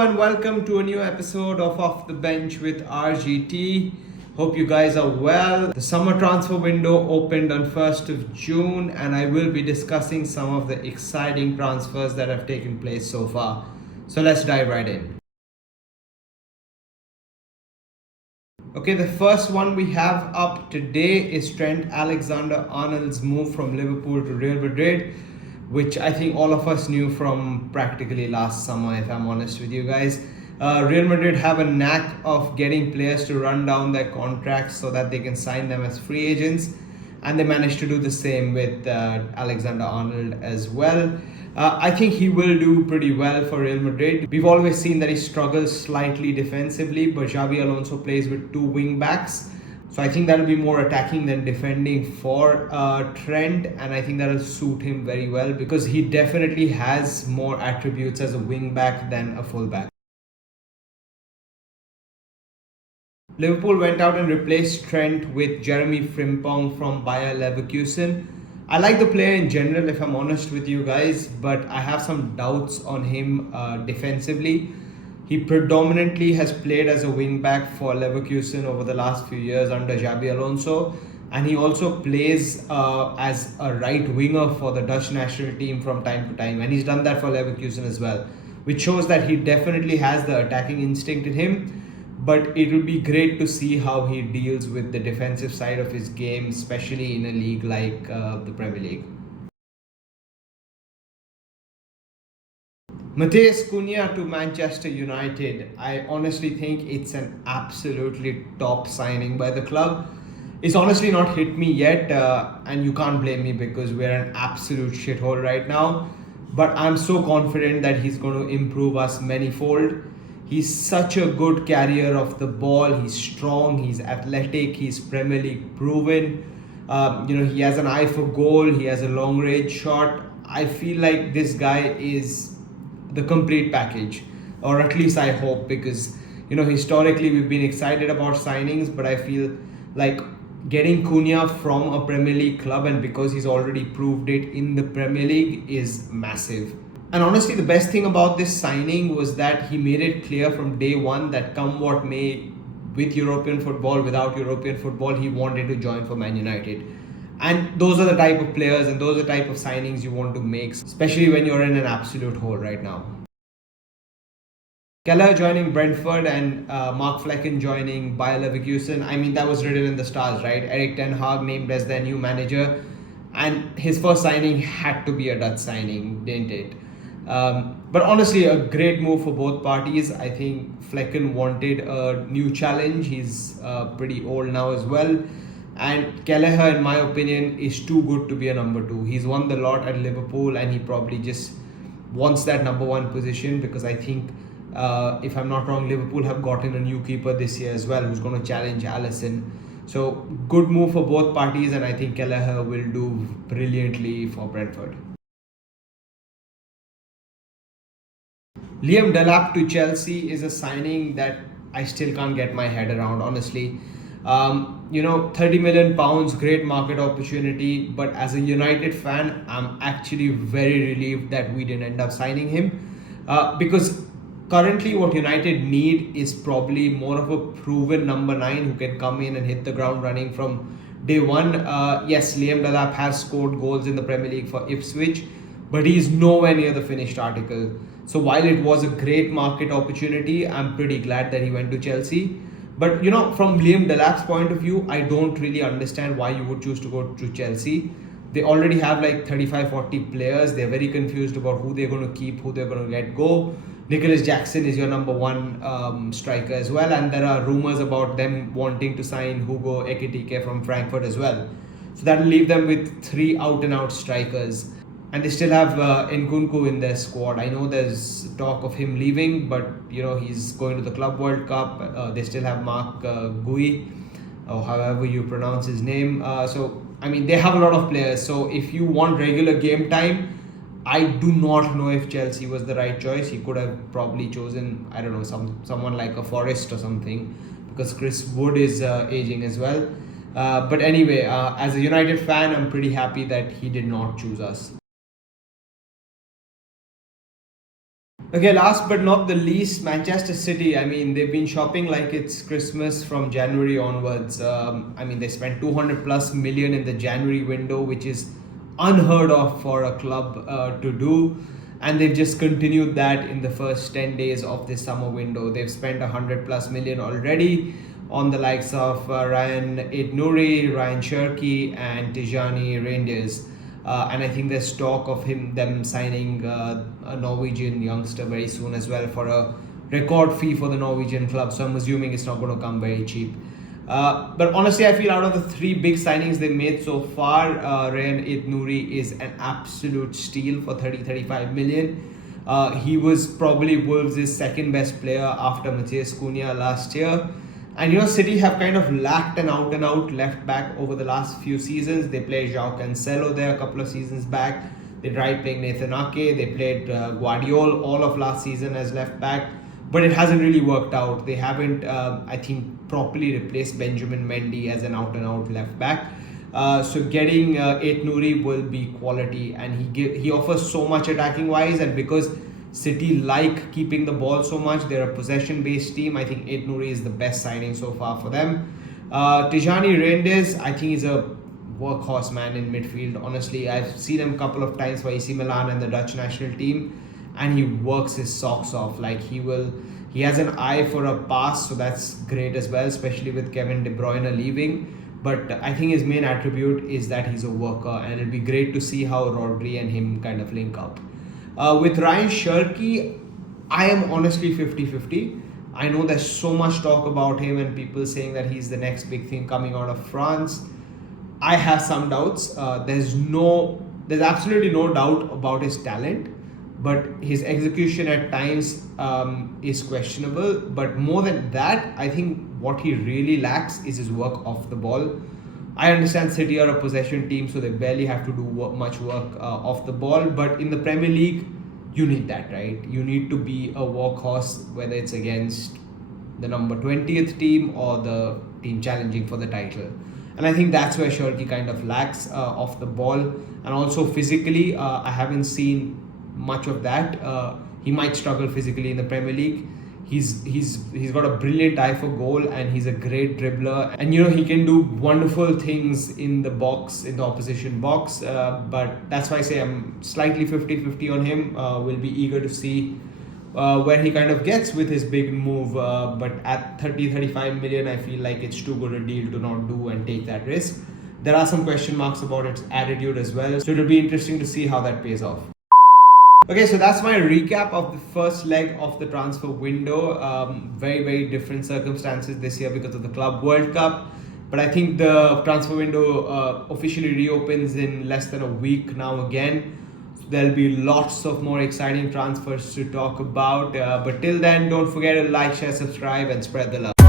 and welcome to a new episode of Off the Bench with RGT. Hope you guys are well. The summer transfer window opened on 1st of June and I will be discussing some of the exciting transfers that have taken place so far. So let's dive right in. Okay, the first one we have up today is Trent Alexander-Arnold's move from Liverpool to Real Madrid, which I think all of us knew from practically last summer, if I'm honest with you guys. Real Madrid have a knack of getting players to run down their contracts so that they can sign them as free agents, and they managed to do the same with Alexander-Arnold as well. I think he will do pretty well for Real Madrid. We've always seen that he struggles slightly defensively, but Xabi Alonso plays with two wing backs. So I think that'll be more attacking than defending for Trent, and I think that'll suit him very well because he definitely has more attributes as a wing back than a full back. Liverpool went out and replaced Trent with Jeremy Frimpong from Bayer Leverkusen. I like the player in general, if I'm honest with you guys, but I have some doubts on him defensively. He predominantly has played as a wing-back for Leverkusen over the last few years under Xabi Alonso, and he also plays as a right winger for the Dutch national team from time to time, and he's done that for Leverkusen as well, which shows that he definitely has the attacking instinct in him. But it would be great to see how he deals with the defensive side of his game, especially in a league like the Premier League. Matheus Cunha to Manchester United. I honestly think it's an absolutely top signing by the club. It's honestly not hit me yet, and you can't blame me because we're an absolute shithole right now. But I'm so confident that he's going to improve us manifold. He's such a good carrier of the ball. He's strong, he's athletic, he's Premier League proven. He has an eye for goal, he has a long range shot. I feel like this guy is the complete package, or at least I hope, because historically we've been excited about signings, but I feel like getting Cunha from a Premier League club, and because he's already proved it in the Premier League, is massive. And honestly, the best thing about this signing was that he made it clear from day one that come what may, with European football, without European football, he wanted to join for Man United. And those are the type of players and those are the type of signings you want to make, especially when you're in an absolute hole right now. Kelleher joining Brentford and Mark Flecken joining Bayer Leverkusen. I mean, that was written in the stars, right? Erik ten Hag named as their new manager. And his first signing had to be a Dutch signing, didn't it? But honestly, a great move for both parties. I think Flecken wanted a new challenge. He's pretty old now as well. And Kelleher, in my opinion, is too good to be a number two. He's won the lot at Liverpool and he probably just wants that number one position because I think, if I'm not wrong, Liverpool have gotten a new keeper this year as well who's going to challenge Alisson. So good move for both parties, and I think Kelleher will do brilliantly for Brentford. Liam Delap to Chelsea is a signing that I still can't get my head around, honestly. 30 million pounds, great market opportunity, but as a United fan, I'm actually very relieved that we didn't end up signing him because currently what United need is probably more of a proven number 9 who can come in and hit the ground running from day one. Yes, Liam Delap has scored goals in the Premier League for Ipswich, but he is nowhere near the finished article. So while it was a great market opportunity, I'm pretty glad that he went to Chelsea. But from Liam Delap's point of view, I don't really understand why you would choose to go to Chelsea. They already have like 35-40 players. They're very confused about who they're going to keep, who they're going to let go. Nicholas Jackson is your number one striker as well, and there are rumors about them wanting to sign Hugo Ekitike from Frankfurt as well. So that'll leave them with 3 out-and-out strikers. And they still have Nkunku in their squad. I know there's talk of him leaving, but he's going to the Club World Cup. They still have Mark Gui, or however you pronounce his name. So I mean, they have a lot of players. So if you want regular game time, I do not know if Chelsea was the right choice. He could have probably chosen, I don't know, someone like a Forest or something, because Chris Wood is aging as well. But anyway, as a United fan, I'm pretty happy that he did not choose us. Okay, last but not the least, Manchester City. I mean, they've been shopping like it's Christmas from January onwards. I mean, they spent 200 plus million in the January window, which is unheard of for a club to do. And they've just continued that in the first 10 days of this summer window. They've spent 100 plus million already on the likes of Ryan Aït-Nouri, Ryan Cherki, and Tijani Rangers. And I think there's talk of them signing a Norwegian youngster very soon as well for a record fee for the Norwegian club. So I'm assuming it's not going to come very cheap. But honestly, I feel out of the three big signings they made so far, Ryan Aït-Nouri is an absolute steal for 30-35 million. He was probably Wolves' second best player after Matheus Cunha last year. And City have kind of lacked an out and out left back over the last few seasons. They played João Cancelo there a couple of seasons back. They tried playing Nathan Ake. They played Guardiola all of last season as left back. But it hasn't really worked out. They haven't, I think, properly replaced Benjamin Mendy as an out and out left back. So getting Aït-Nouri will be quality. And he offers so much attacking wise. And because City like keeping the ball so much, they're a possession-based team. I think Aït-Nouri is the best signing so far for them. Tijani Rangers, I think he's a workhorse man in midfield. Honestly, I've seen him a couple of times for AC Milan and the Dutch national team, and he works his socks off. Like he has an eye for a pass, so that's great as well, especially with Kevin De Bruyne leaving. But I think his main attribute is that he's a worker, and it'll be great to see how Rodri and him kind of link up. With Ryan Cherki, I am honestly 50-50. I know there's so much talk about him and people saying that he's the next big thing coming out of France. I have some doubts. There's absolutely no doubt about his talent, but his execution at times is questionable. But more than that, I think what he really lacks is his work off the ball. I understand City are a possession team, so they barely have to do much work off the ball. But in the Premier League, you need that, right? You need to be a workhorse, whether it's against the number 20th team or the team challenging for the title. And I think that's where Cherki kind of lacks off the ball. And also physically, I haven't seen much of that. He might struggle physically in the Premier League. He's got a brilliant eye for goal, and he's a great dribbler, and he can do wonderful things in the box, in the opposition box, but that's why I say I'm slightly 50-50 on him. We'll be eager to see where he kind of gets with his big move, but at 30-35 million, I feel like it's too good a deal to not do and take that risk. There are some question marks about its attitude as well, so it'll be interesting to see how that pays off. Okay, so that's my recap of the first leg of the transfer window. Very, very different circumstances this year because of the Club World Cup. But I think the transfer window officially reopens in less than a week now again. So there'll be lots of more exciting transfers to talk about. But till then, don't forget to like, share, subscribe, and spread the love.